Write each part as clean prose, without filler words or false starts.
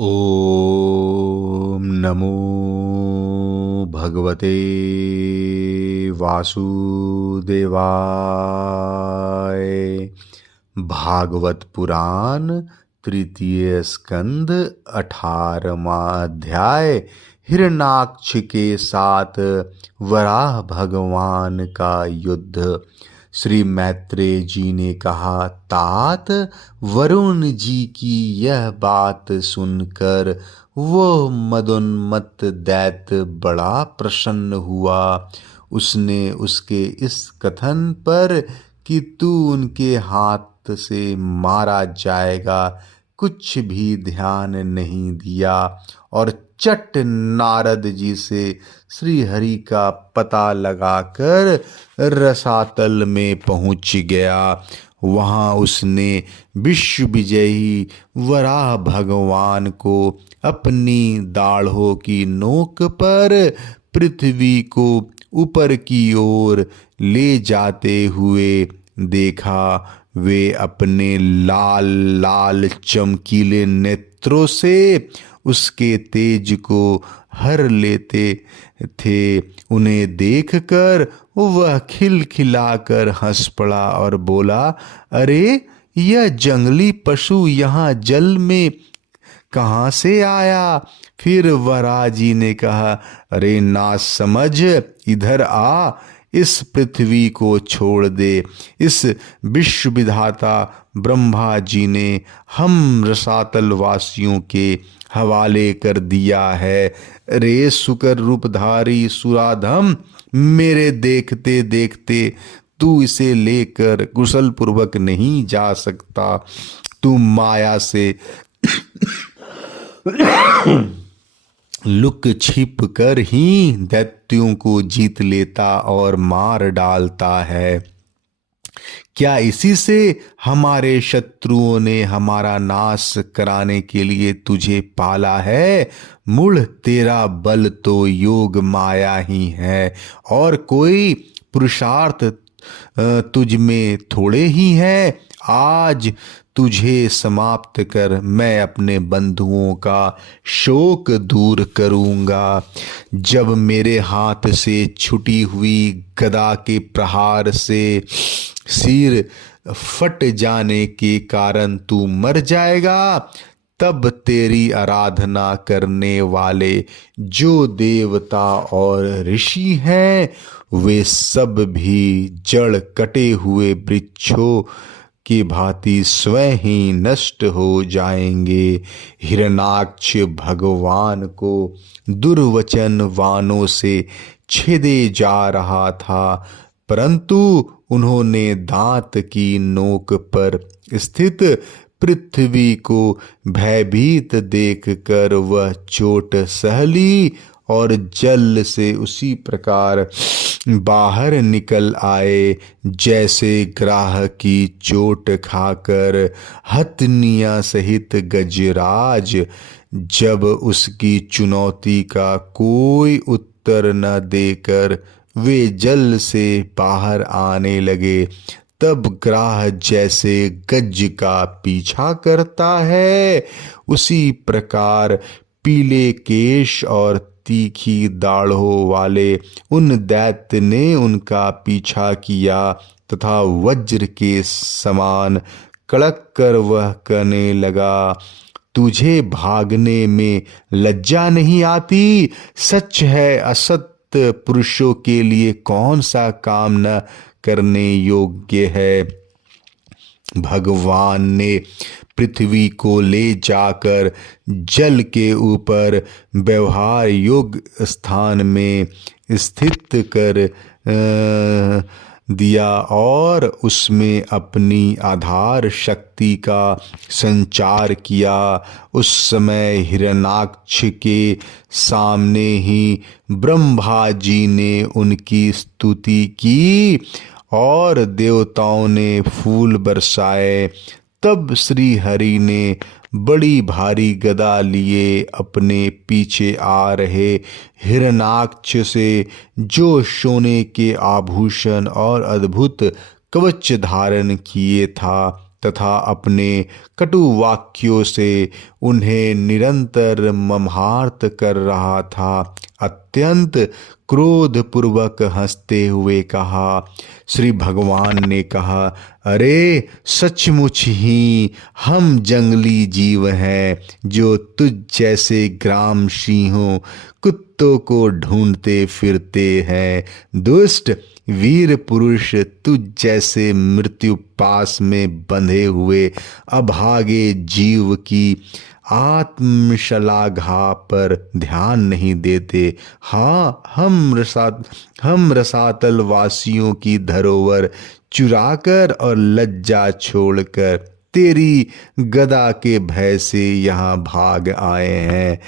ओम नमो भगवते वासुदेवाय। भागवत पुराण तृतीय स्कंद 18वां अध्याय। हिरण्याक्ष के साथ वराह भगवान का युद्ध। श्री मैत्रेय जी ने कहा, तात वरुण जी की यह बात सुनकर वो मदोन्मत्त दैत्य बड़ा प्रसन्न हुआ। उसने उसके इस कथन पर कि तू उनके हाथ से मारा जाएगा कुछ भी ध्यान नहीं दिया और चट नारद जी से श्री हरि का पता लगाकर रसातल में पहुंच गया। वहां उसने विश्व विजयी वराह भगवान को अपनी दाढ़ों की नोक पर पृथ्वी को ऊपर की ओर ले जाते हुए देखा। वे अपने लाल लाल चमकीले नेत्रों से उसके तेज को हर लेते थे। उन्हें देखकर वह खिलखिलाकर हंस पड़ा और बोला, अरे यह जंगली पशु यहाँ जल में कहाँ से आया? फिर वराह जी ने कहा, अरे ना समझ, इधर आ, इस पृथ्वी को छोड़ दे। इस विश्व विधाता ब्रह्मा जी ने हम रसातल वासियों के हवाले कर दिया है। रे सुकर रूपधारी सुराधम, मेरे देखते देखते तू इसे लेकर कुशल पूर्वक नहीं जा सकता। तू माया से लुक छिप कर ही दैत्यों को जीत लेता और मार डालता है। क्या इसी से हमारे शत्रुओं ने हमारा नाश कराने के लिए तुझे पाला है? मूढ़, तेरा बल तो योग माया ही है और कोई पुरुषार्थ तुझ में थोड़े ही है। आज तुझे समाप्त कर मैं अपने बंधुओं का शोक दूर करूंगा। जब मेरे हाथ से छुटी हुई गदा के प्रहार से सिर फट जाने के कारण तू मर जाएगा, तब तेरी आराधना करने वाले जो देवता और ऋषि हैं वे सब भी जड़ कटे हुए वृक्षों की भांति स्वयं ही नष्ट हो जाएंगे। हिरण्याक्ष भगवान को दुर्वचन वाणों से छेदे जा रहा था, परंतु उन्होंने दांत की नोक पर स्थित पृथ्वी को भयभीत देखकर वह चोट सह ली और जल से उसी प्रकार बाहर निकल आए जैसे ग्राह की चोट खाकर हथनिया सहित गजराज जब उसकी चुनौती का कोई उत्तर न देकर वे जल से बाहर आने लगे, तब ग्राह जैसे गज का पीछा करता है उसी प्रकार पीले केश और तीखी दाढ़ों वाले उन दैत्य ने उनका पीछा किया तथा वज्र के समान कड़क कर वह कहने लगा, तुझे भागने में लज्जा नहीं आती? सच है, असत्य पुरुषों के लिए कौन सा काम न करने योग्य है। भगवान ने पृथ्वी को ले जाकर जल के ऊपर व्यवहार योग्य स्थान में स्थित कर दिया और उसमें अपनी आधार शक्ति का संचार किया। उस समय हिरण्याक्ष के सामने ही ब्रह्मा जी ने उनकी स्तुति की और देवताओं ने फूल बरसाए। तब श्री हरि ने बड़ी भारी गदा लिए अपने पीछे आ रहे हिरण्याक्ष से, जो सोने के आभूषण और अद्भुत कवच धारण किए था, तथा अपने कटु वाक्यों से उन्हें निरंतर मम्हार्त कर रहा था। अत्यंत क्रोधपूर्वक हंसते हुए कहा। श्री भगवान ने कहा, अरे सचमुच ही हम जंगली जीव हैं जो तुझ जैसे ग्राम सिंहों कुत्तों को ढूंढते फिरते हैं। दुष्ट वीर पुरुष तुझ जैसे मृत्यु पास में बंधे हुए अभागे जीव की आत्मशलाघा पर ध्यान नहीं देते। हाँ, हम रसातल वासियों की धरोहर चुराकर और लज्जा छोड़कर तेरी गदा के भय से यहाँ भाग आए हैं।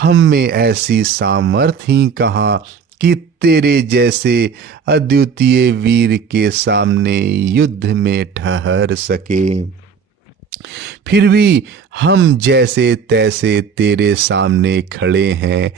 हम में ऐसी सामर्थ्य ही कहाँ कि तेरे जैसे अद्वितीय वीर के सामने युद्ध में ठहर सके। फिर भी हम जैसे तैसे तेरे सामने खड़े हैं।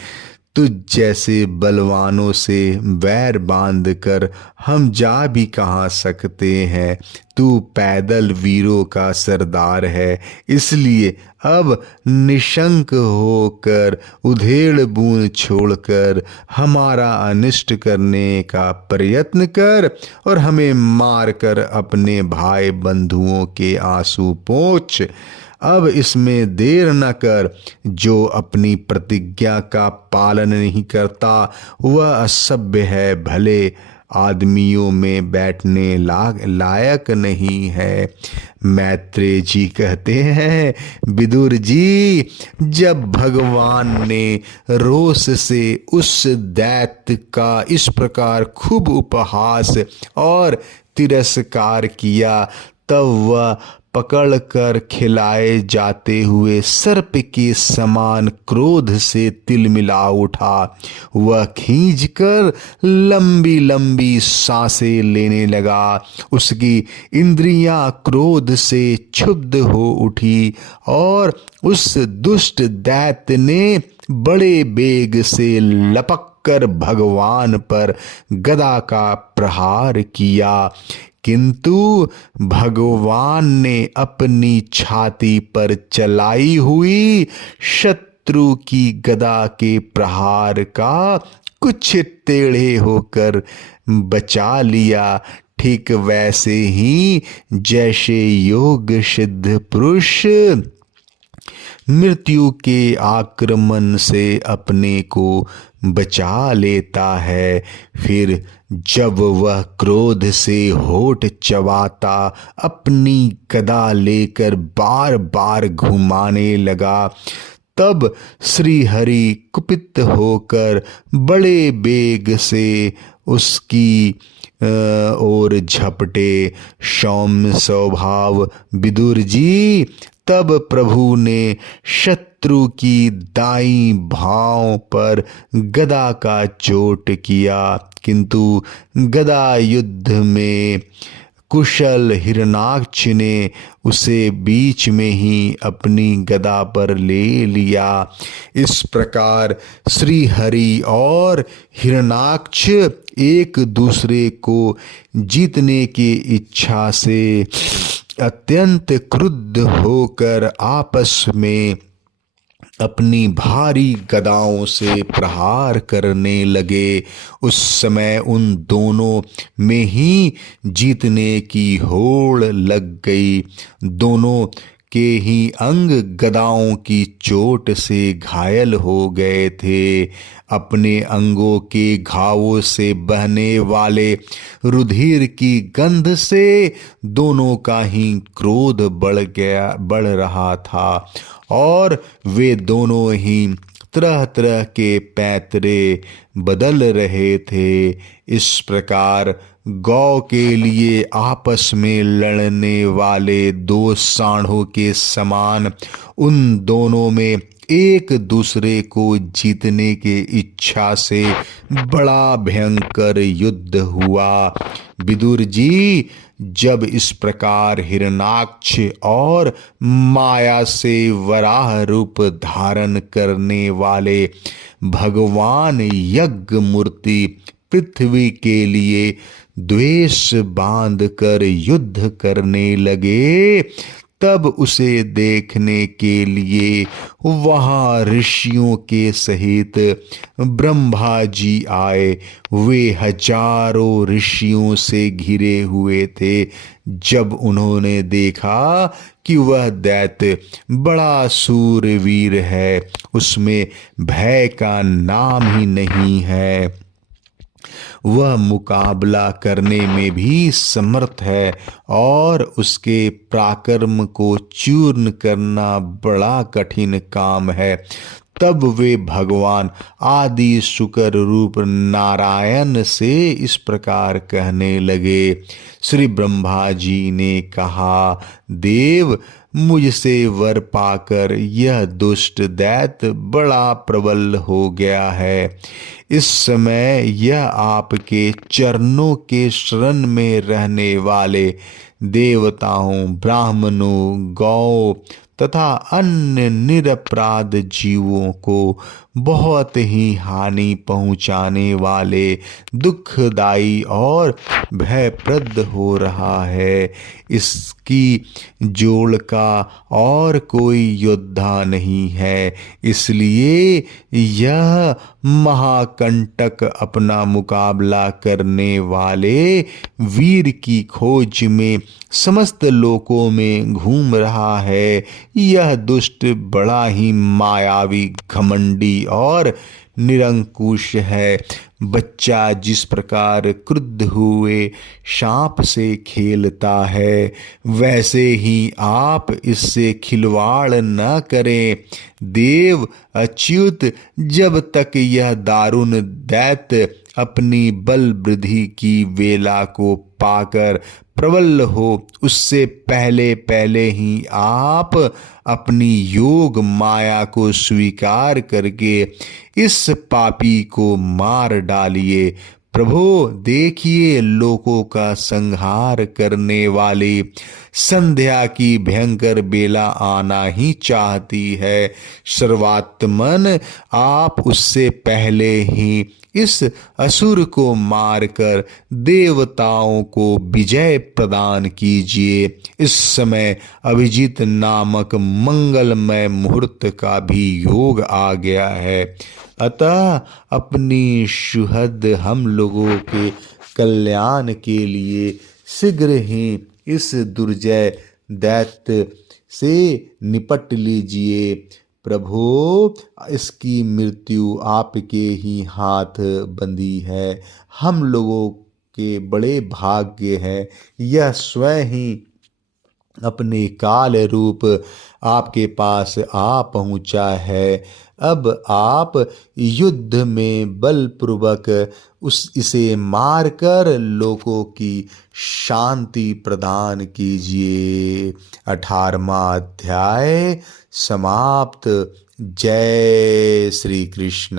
तुझ जैसे बलवानों से वैर बांध कर हम जा भी कहाँ सकते हैं। तू पैदल वीरों का सरदार है, इसलिए अब निशंक होकर उधेड़ बूंद छोड़कर हमारा अनिष्ट करने का प्रयत्न कर और हमें मारकर अपने भाई बंधुओं के आंसू पोंछ। अब इसमें देर न कर। जो अपनी प्रतिज्ञा का पालन नहीं करता वह असभ्य है, भले आदमियों में बैठने लायक नहीं है। मैत्रेय जी कहते हैं, विदुर जी, जब भगवान ने रोष से उस दैत्य का इस प्रकार खूब उपहास और तिरस्कार किया, तब वह पकड़कर खिलाए जाते हुए सर्प के समान क्रोध से तिलमिला उठा। वह खींचकर लंबी लंबी सांसें लेने लगा। उसकी इंद्रियां क्रोध से क्षुब्ध हो उठी और उस दुष्ट दैत्य ने बड़े बेग से लपक कर भगवान पर गदा का प्रहार किया, किंतु भगवान ने अपनी छाती पर चलाई हुई शत्रु की गदा के प्रहार का कुछ टेढ़े होकर बचा लिया। ठीक वैसे ही जैसे योग सिद्ध पुरुष मृत्यु के आक्रमण से अपने को बचा लेता है, फिर जब वह क्रोध से होठ चबाता अपनी गदा लेकर बार बार घुमाने लगा, तब श्री हरि कुपित होकर बड़े बेग से उसकी ओर झपटे। सौम्य स्वभाव विदुर जी, तब प्रभु ने शत्रु की दाईं भांव पर गदा का चोट किया, किंतु गदा युद्ध में कुशल हिरणाक्ष ने उसे बीच में ही अपनी गदा पर ले लिया। इस प्रकार श्री हरि और हिरणाक्ष एक दूसरे को जीतने की इच्छा से अत्यंत क्रुद्ध होकर आपस में अपनी भारी गदाओं से प्रहार करने लगे। उस समय उन दोनों में ही जीतने की होड़ लग गई। दोनों के ही अंग गदाओं की चोट से घायल हो गए थे। अपने अंगों के घावों से बहने वाले रुधिर की गंध से दोनों का ही क्रोध बढ़ रहा था और वे दोनों ही तरह तरह के पैंतरे बदल रहे थे। इस प्रकार गौ के लिए आपस में लड़ने वाले दो सांडों के समान उन दोनों में एक दूसरे को जीतने की इच्छा से बड़ा भयंकर युद्ध हुआ। विदुर जी, जब इस प्रकार हिरणाक्ष और माया से वराह रूप धारण करने वाले भगवान यज्ञ मूर्ति पृथ्वी के लिए द्वेष बांध कर युद्ध करने लगे, तब उसे देखने के लिए वहां ऋषियों के सहित ब्रह्मा जी आए। वे हजारों ऋषियों से घिरे हुए थे। जब उन्होंने देखा कि वह दैत्य बड़ा सूरवीर है, उसमें भय का नाम ही नहीं है, वह मुकाबला करने में भी समर्थ है और उसके पराक्रम को चूर्ण करना बड़ा कठिन काम है, तब वे भगवान आदि शुक्र रूप नारायण से इस प्रकार कहने लगे। श्री ब्रह्मा जी ने कहा, देव, मुझसे वर पाकर यह दुष्ट दैत्य बड़ा प्रबल हो गया है। इस समय यह आपके चरणों के शरण में रहने वाले देवताओं, ब्राह्मणों, गौ तथा अन्य निरपराध जीवों को बहुत ही हानि पहुंचाने वाले, दुखदाई और भयप्रद हो रहा है। इसकी जोड़ का और कोई योद्धा नहीं है, इसलिए यह महाकंटक अपना मुकाबला करने वाले वीर की खोज में समस्त लोकों में घूम रहा है। यह दुष्ट बड़ा ही मायावी, घमंडी और निरंकुश है। बच्चा जिस प्रकार क्रुद्ध हुए सांप से खेलता है, वैसे ही आप इससे खिलवाड़ न करें। देव अच्युत, जब तक यह दारुण दैत्य अपनी बल वृद्धि की वेला को पाकर प्रबल हो, उससे पहले पहले ही आप अपनी योग माया को स्वीकार करके इस पापी को मार डालिए। प्रभु देखिए, लोकों का संहार करने वाली संध्या की भयंकर बेला आना ही चाहती है। सर्वात्मन, आप उससे पहले ही इस असुर को मारकर देवताओं को विजय प्रदान कीजिए। इस समय अभिजीत नामक मंगलमय मुहूर्त का भी योग आ गया है, अतः अपनी सुहद हम लोगों के कल्याण के लिए शीघ्र ही इस दुर्जय दैत्य से निपट लीजिए। प्रभु, इसकी मृत्यु आपके ही हाथ बंधी है। हम लोगों के बड़े भाग्य है, यह स्वयं ही अपने काल रूप आपके पास आ पहुंचा है। अब आप युद्ध में बलपूर्वक इसे मारकर लोगों की शांति प्रदान कीजिए। 18वां अध्याय समाप्त। जय श्री कृष्ण।